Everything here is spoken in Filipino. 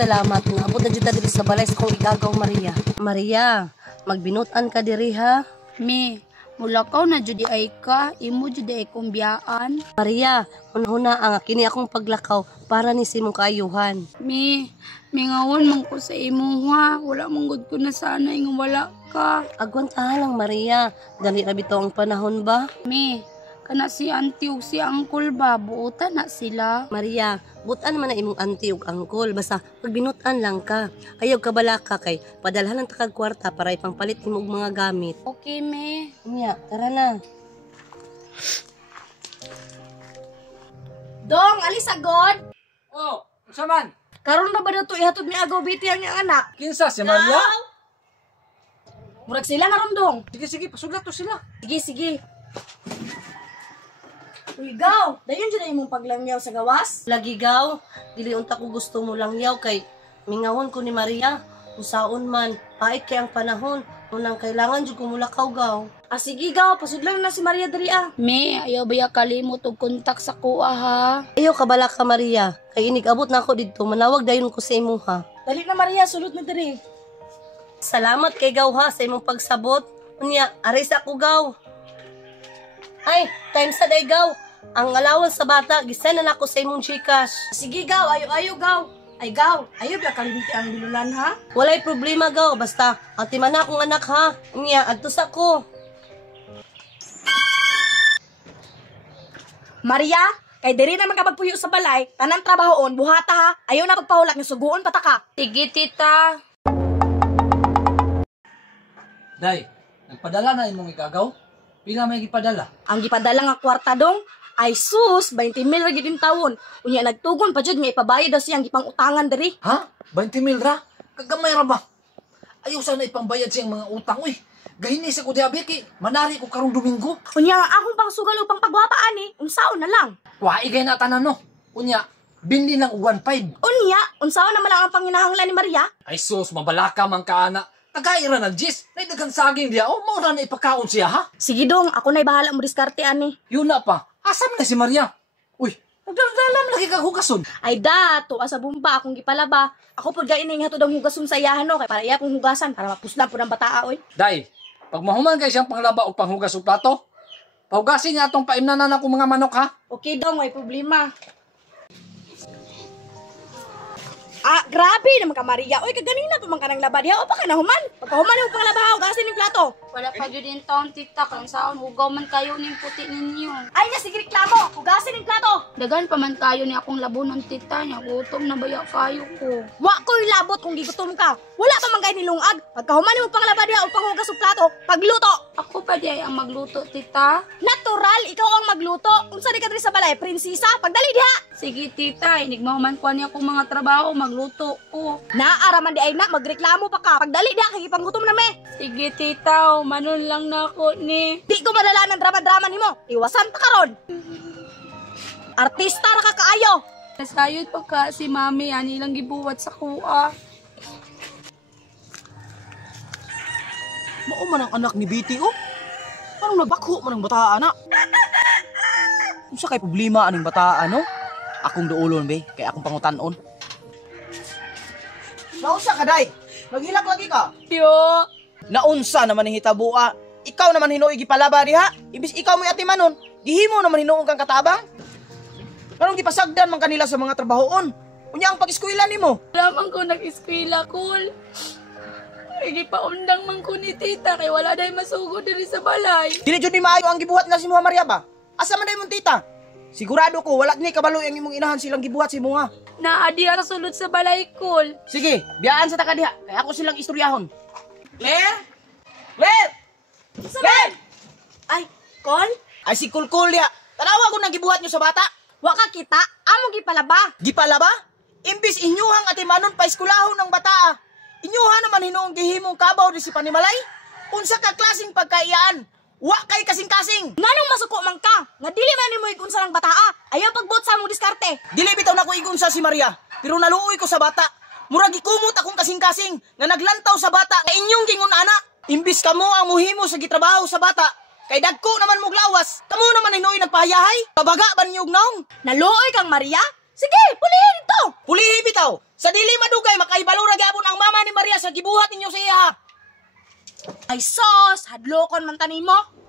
salamat. Naabot na jud ta diri sa balay sa kong igagaw, Maria. Maria, magbinutan ka diri ha. Me, mulakaw na jud ay ka, imo jud ay kong biyaan. Maria, una ang kini akong paglakaw para ni simong kaayuhan. Me, mingawon man ko sa imo ha. Wala mong gud ko na sana nga wala ka. Agwan ta lang, Maria. Dali na bitaw ang panahon ba? Me, kana si auntie ug si uncle ba, buutan na sila. Maria, butan man na imong auntie ug uncle. Basta magbinutan lang ka. Ayaw ka balaka kay padalhan lang ta kag kwarta para ipangpalit nimo og mga gamit. Okay, me. Unya, tara na. Dong, alis agod. Oh, unsa man? Karon na ba daw to ihatod ni agaw biti ang iyang anak? Kinsa si Maria? Murag sila karon dong. Sige, pasudlat to sila. Sige. Uy, gaw, dayon dyan na imong paglangyaw sa gawas? Lagi gaw, dili unta ko gusto mo lang yaw kay mingawon ko ni Maria. Usaon man, pait kay ang panahon. Unang kailangan jud ko mulakaw gaw. Sige gaw, pasudlan na si Maria diri ah. Me, ayaw ba ya kalimot og kontak sa kuha ha? Ayaw ka bala ka, Maria. Kay inig abot na ako didto, manawag dayon ko sa imo ha. Dali na Maria, sulod na diri. Salamat kay gaw ha sa imong pagsabot. Unya, aray sa ako gaw. Ay, time sa day gaw. Ang allowance sa bata, gisend na ako sa imong GCash. Sige gaw, ayo gaw. Ay gaw, ayo ba kalimiti ang bilulan ha? Walay problema gaw, basta atiman na akong anak ha. Unya, adtos ako. Maria, kay diri naman ka magpuyo sa balay, tanang trabahoon, buhata ha. Ayaw na pagpahulak ng suguon pataka. Sige, tita. Day, nagpadala na imong igagaw? Pila may gipadala? Ang gipadala nga kwarta dong, ay sus, 20 mil ra gid in taon. Unya nagtugon pa jud nga ipabayad daw siyang gipang-utangan diri. Ha? 20 mil ra? Kagamay ra ba? Ayaw sana ipangbayad siyang mga utang, uy. Gahini sa ko diabiki, manari ko karong Domingo. Unya nga akong pangsugal upang pagwapa ani, unsaon na lang. Wa igay na tanan no. Unya, bindi lang og 1.5. Unya, unsaon na man lang ang panginahanglan ni Maria? Ay sus, mabalaka man ka ana. Tagaira na Jis, nay daghang saging diya. O mo na ipakaon siya ha. Sige dong, ako na'y bahala mo diskarte ani. Yun na pa. Asa man na si Maria? Uy, nagdadalam lagi kag hugason. Ay dato, asa bumba akong gipalaba. Ako pud gain nga hatod ang hugason sa iyahan no, kay para iya kong hugasan para mapuslan pud ang bataa oy. Day, pag mahuman kay siyang panglaba o panghugas o plato, pahugasin niya atong paimnanan ako mga manok ha. Okay dong, may problema. Ah, grabe naman ka Maria. Oy, kaganina pa man ka nang laba diha o pa ka nahuman. Pagkahuman mo pang laba, hugasin ning plato. Wala pa jud din taon, tita. Kung saan, hugaw man kayo ning puti ninyo. Ay na sige reklamo, hugasin ning plato. Dagan pa man kayo ni akong labunon, tita niya. Gutom na baya kayo ko. Wa ko'y labot kung gigutom ka. Wala pa man kay nilungag. Pagkahuman mo pang laba diha o panghugas og plato, pagluto. Ako pa di ay ang magluto, tita. Natural, ikaw ang magluto. Unsa di ka diri sa balay, prinsesa? Pagdali diha. Sige, tita. Inigmahuman ko niya akong mga trabaho. Magluto ko. Naaraman di ay na, magreklamo pa ka. Pagdali diha, kay panggutom na me. Sige, tita. Manon lang na ako ni. Di ko madala ng drama-drama nimo. Iwasan ta karon. Artista ra ka kaayo. Nasayod pa ka si mami. Ani lang gibuwat sa kuha. Mao man ang anak ni Biti, oh. Parang nabakho man ang bataan, na. Unsa kay problema aning bataan, no? Akong duulon, be. Kay akong pangutanon. Naunsa ka, day? Naghilak lagi ka? Yo. Naunsa naman ang hitabua? Ikaw naman hinuoy gipalaba diha? Ibis ikaw mo'y atimanon. Gihimo naman hinuong kang katabang? Anong gipasagdan man kanila sa mga trabahoon? Unya ang pag-eskwela nimo? Lamang ko nag-eskwela, cool. Ay, gipaundang man ko ni tita kay wala day masugod diri sa balay. Dili jud ni maayo ang gibuhat na si Muha Maria ba? Asa man day mong tita? Sigurado ko wala ni kabalo ang imong inahan silang gibuhat si Muha. Naadi ra sulod sa balay, cool. Sige, biyaan sa taka diha kay ako silang istoryahon. Claire? Claire! Claire! Ay, Kol? Ay si Kulkul ya. Tanawa ko nang gibuhat nyo sa bata. Wa ka kita, amo gipalaba. Gipala ba? Imbis inyuhang atimanon pa eskulahon ng bata. Inyuha naman hinuong gihimong kabaw di si Panimalay. Unsa ka klaseng pagkaiyaan? Wa kay kasing-kasing. Nganong masuko man ka? Nga dili man nimo igunsa ng bataa. Ayaw pagbot sa mo diskarte. Dili bitaw na ko igunsa si Maria. Pero naluoy ko sa bata. Murag ikumot akong kasing-kasing nga naglantaw sa bata nga inyong gingon ana. Imbis kamo ang muhimo sa gitrabaho sa bata. Kay dagko naman mog lawas. Kamo naman hinuoy nagpahayahay. Pabaga ba niyog naong? Naluoy kang Maria? Sige, pulihin ito. Pulihi bitaw. Sa dili madugay makaibalo ra gyapon ang mama ni Maria sa gibuhat ninyo sa iya. Ay sos, hadlokon man tanimo.